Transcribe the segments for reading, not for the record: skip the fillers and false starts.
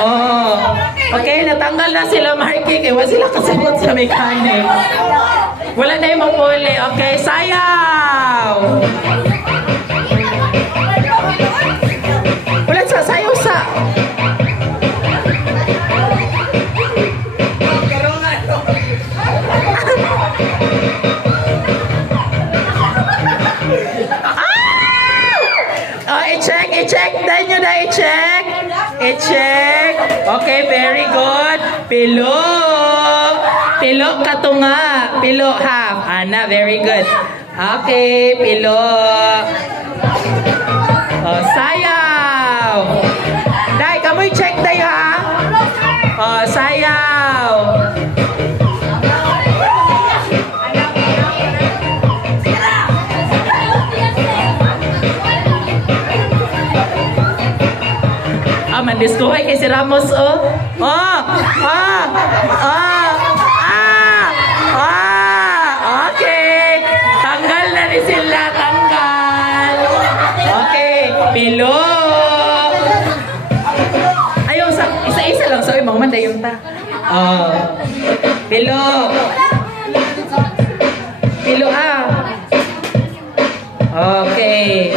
Oh. Okay, natanggal na sila Marky. Kaya wala sila kasabot sa mechanic. Wala na yung mapuli. Okay, sayaw! Wala sa sayaw sa... I-check. Dahil nyo na i-check. I-check. Okay, very good. Pilo. Pilo katunga. Pilo half. Ana, very good. Okay, pilo. Oh, sayaw. Dahil, kamu i-check tayo ha. Oh, sayaw. Mandiskuhay kay si Ramos, oh. Okay. Tanggal na ni sila, tanggal. Okay, pilo. Ayaw, isa-isa lang. So, mga mandayong ta. Oh. Pilo. Pilo, Okay.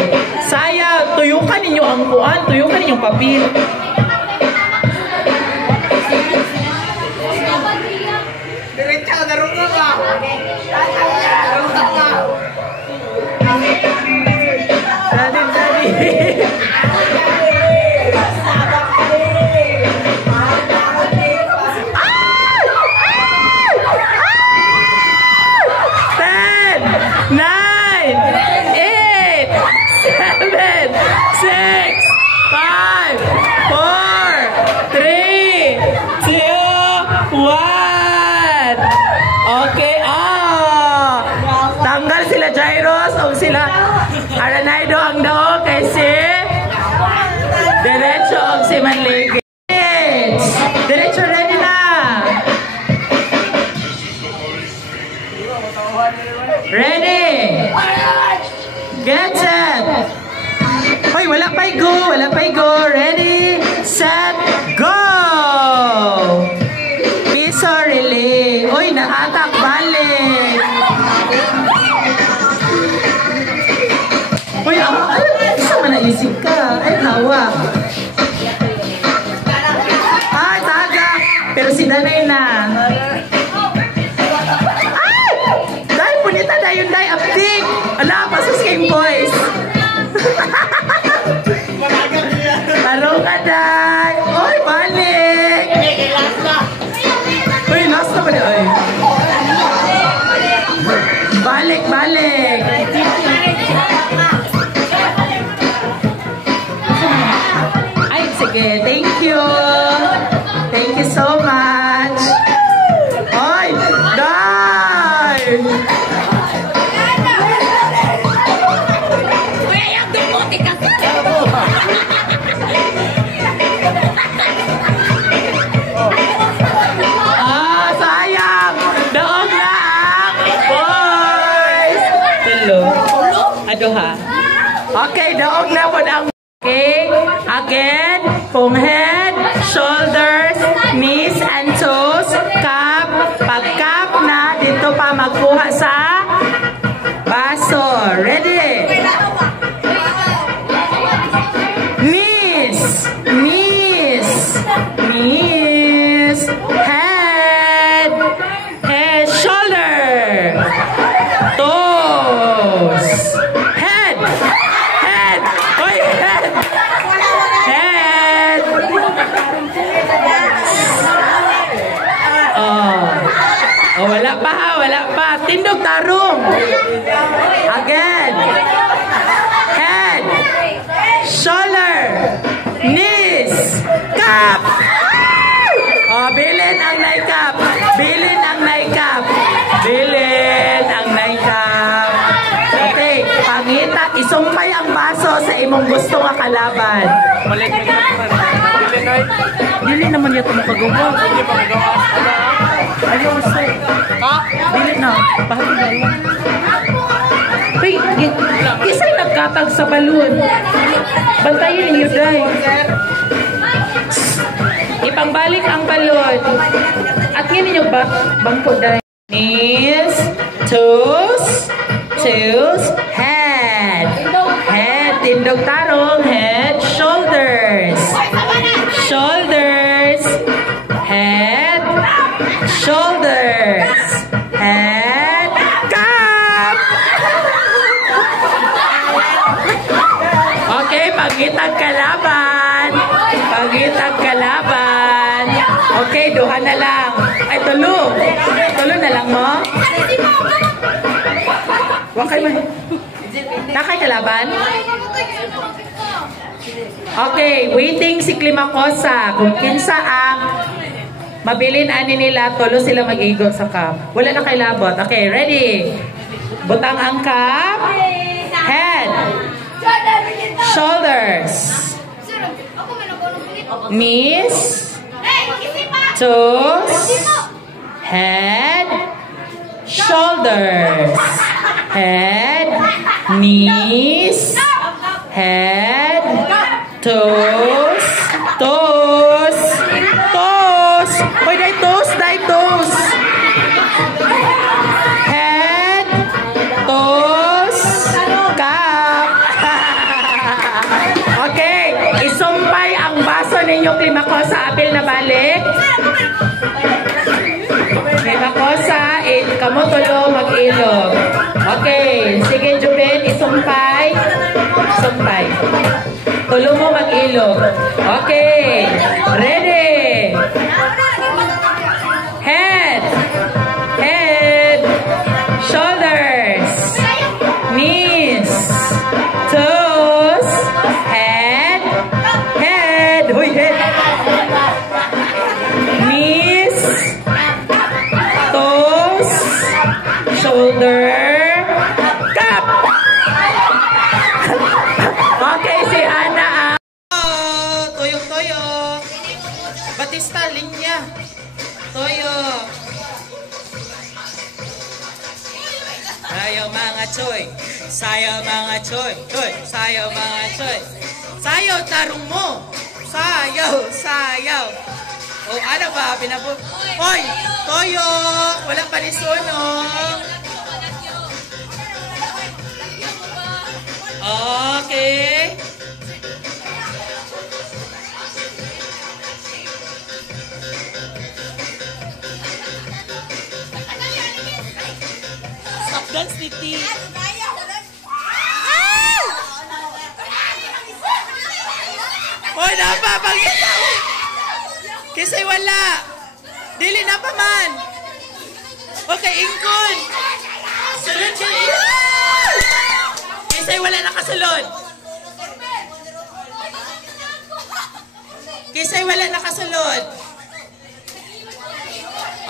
Saya, tuyukan ninyo ang kuan, tuyukan ninyong papel. Diretso, darungan ka. Darungan ka. Dali. Sila Aranaido ang dao kasi diretso ang si Manligid. Diretso ready na. Ready. Get set. Hoy, wala pa'y go. Ready, set, go. Piso relay. Hoy, nakatak balik. Uy, isa man naisip ka. Ay, hawak. Ay, taga. Pero si Danay na. Ay! Dahil punita dayon day update. Ala, pasus kayong boys. Taro ka, day. Uy, balik. Uy, last na ba na? Balik. Sige, thank you. Thank you so much. Hoy, dai. Sayang. Daog na ang boys. Hello. Aduh ha. Okay, daog na po ang okay, again, from head, shoulders, knees and toes, cap, pag-cap na, dito pa magkuha sa baso. Ready? Knees, head, shoulder, toes, head. Wala pa. Tindog tarong. Again. Head. Shoulder. Knees. Cap. Bilin ang naikap. Okay. Pangita. Isumpay ang baso sa imong gusto nga kalaban. Dili naman yato makagawa. Ayaw, sir. Dili na. Bahagi na lang. Uy, kisay nagkatag sa balon. Bantayin ninyo, day. Ipangbalik ang balon. At ngayon ninyo bangko, day. Knees, toes, head. Head, tindog tarong, head, shoulders. Shoulders, head, shoulders, head, cup. Okay, pagitag kalaban. Pagitag kalaban. Okay, duha na lang. Ay, tulo. Tulo na lang mo. Wakay man. Nakay kalaban? Okay, waiting si Klimakosa. Kung kinsa ang mabilin ani nila, tulo sila mag-igot sa cup. Wala na kay labot. Okay, ready? Butang ang cup. Head. Shoulders. Knees. Toes. Head. Shoulders. Head. Knees. Head. Toes. Toes. Toes. Hoy, day toes, day toes. Head. Toes. Cup. Okay. Isumpay ang baso ninyo, Klimakosa. Apil na balik. Klimakosa, kamo tulo mag-ilog. Okay. Sige, Jubin, isumpay. Sumpay. Tulo mo mag-ilog. Okay. Ready. Head. Head. Shoulders. Knees. Toes. Head. Head. Huy, head. Knees. Toes. Shoulder. Cup. Okay, si Ana. Toyok-toyok. Batista, linya. Toyok. Sayaw mga choy. Sayaw mga choy. Choy. Sayaw mga choy. Sayaw tarong mo. Sayaw. Sayaw. O ano ba? Pinapot. Hoy! Toyok. Walang panisunong. Okay. Stop dance, Titi. Hoy, napapagita. Kisay wala. Dili na pa man. Okay, ingkon. Sunod siya. Kisay wala nakasulod. Kisay wala nakasulod.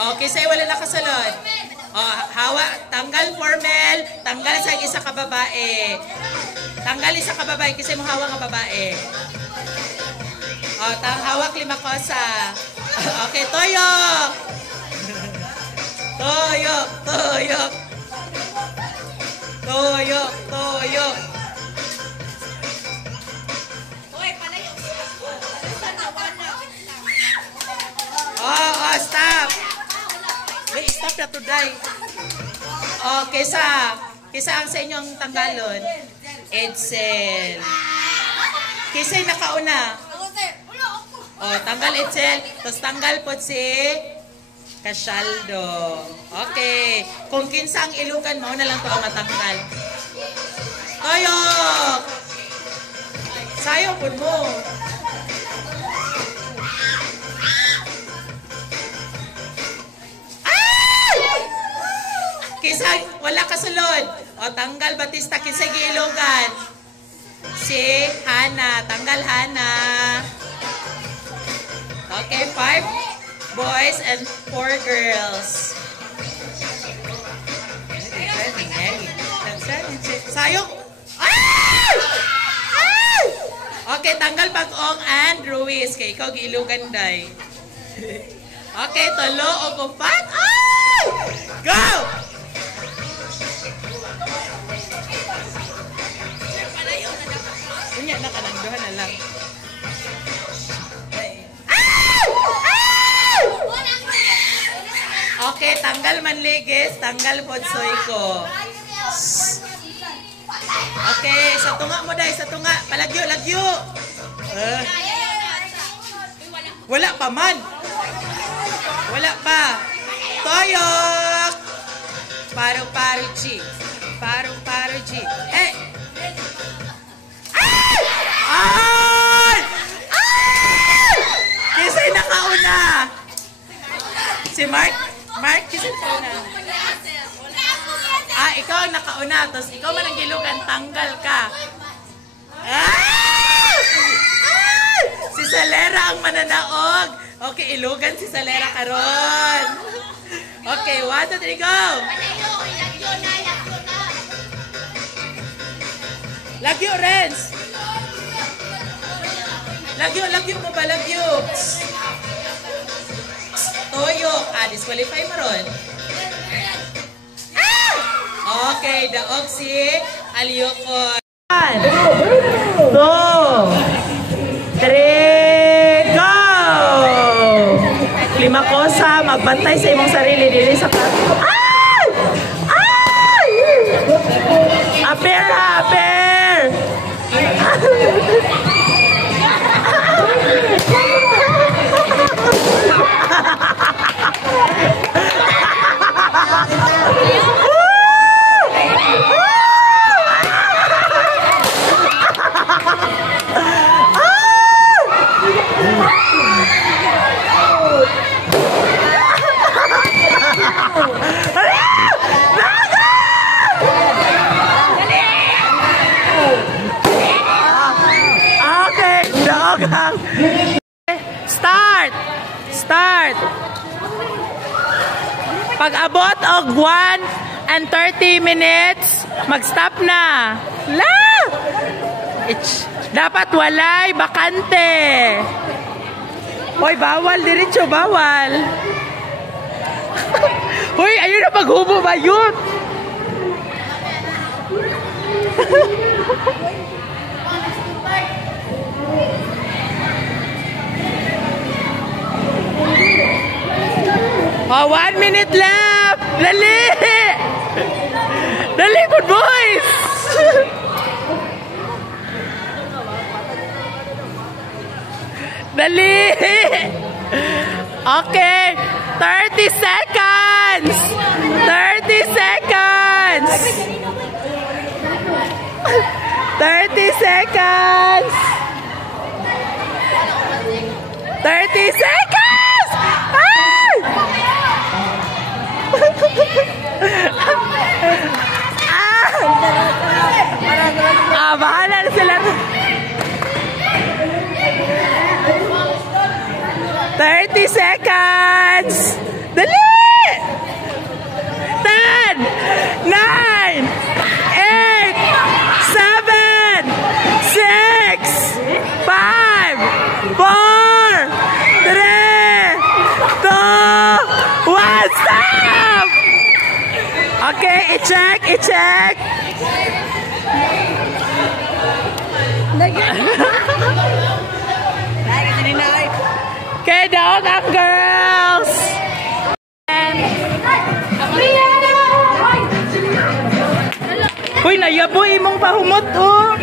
Oh, kisay wala nakasulod. Oh, hawa, tanggal formal, tanggal sa isa ka babae. Tanggal isa ka babae, kisay mo hawa nga babae. Oh, hawak Klimakosa. Okay, toyok. Toyok, toyok. Toyok, toyok. Oh, stop. Wait, stop na today. Oh, kisa ang sa inyong tanggalon. Edsel. Kisa'y nakauna. Oh, tanggal Edsel. Tapos tanggal po si Kasyaldo. Okay. Kung kinsa ang ilugan mo, na lang ito ang matanggal. Toyok! Sayo po mo. Ay! Kisa, wala kasulod. O, tanggal Batista, kinsa giilugan. Si Hana. Tanggal Hana. Okay, 5 boys and 4 girls. Sayok. Ay! Ay! Okay, tanggal Pag-ong and Ruiz. Kay ikaw giilugan day. Okay, tulo o kupat. Ay! Go! Duha na lang. Okay, tanggal manligis, tanggal podsoy ko. Okay, sa tunga mo dahil, sa tunga. Palagyo, lagyo. Wala pa man. Wala pa. Toyok. Paru-paru chi. Paru-paru chi. Eh. Ay! Ay! Kisay nakauna. Si Mark? Mark, kisay nakauna. Ikaw ang nakauna. Tapos ikaw man ang gilugan. Tanggal ka. Ah! Ah! Si Salera ang mananaog. Okay, ilugan si Salera karon. Okay, 1, 2, 3, go! Lagyo, Renz! Lagyo mo ba? Lagyo! Toyok. Disqualify mo ron. Okay, daog si Aliyoko. 1, 2, 3, go! Lima kosa, magbantay sa imong sarili dili sa Ay! Ay! Aper, aper! Start! Pag abot og 1:30 minutes, mag-stop na. La! Dapat walay bakante. Hoy, bawal diretso, bawal. Hoy, ayun na paghubo ba yun? Oh, 1 minute left! Dali! Dali, good boys! Dali! Okay, 30 seconds! 30 seconds! 30 seconds! 30 seconds! Ay! Bahala na sila. 30 seconds! Dali! 10, 9, 8, 7, 6, 5, 4, 3, 2, 1, stop! Okay, i-check, i-check. Okay, daog ang girls. Uy, nayaboy imong pahumot, oh.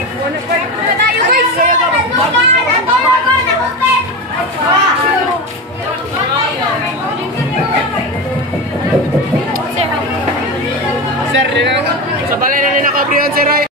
Sir, sa balay na nakabrihan, sir.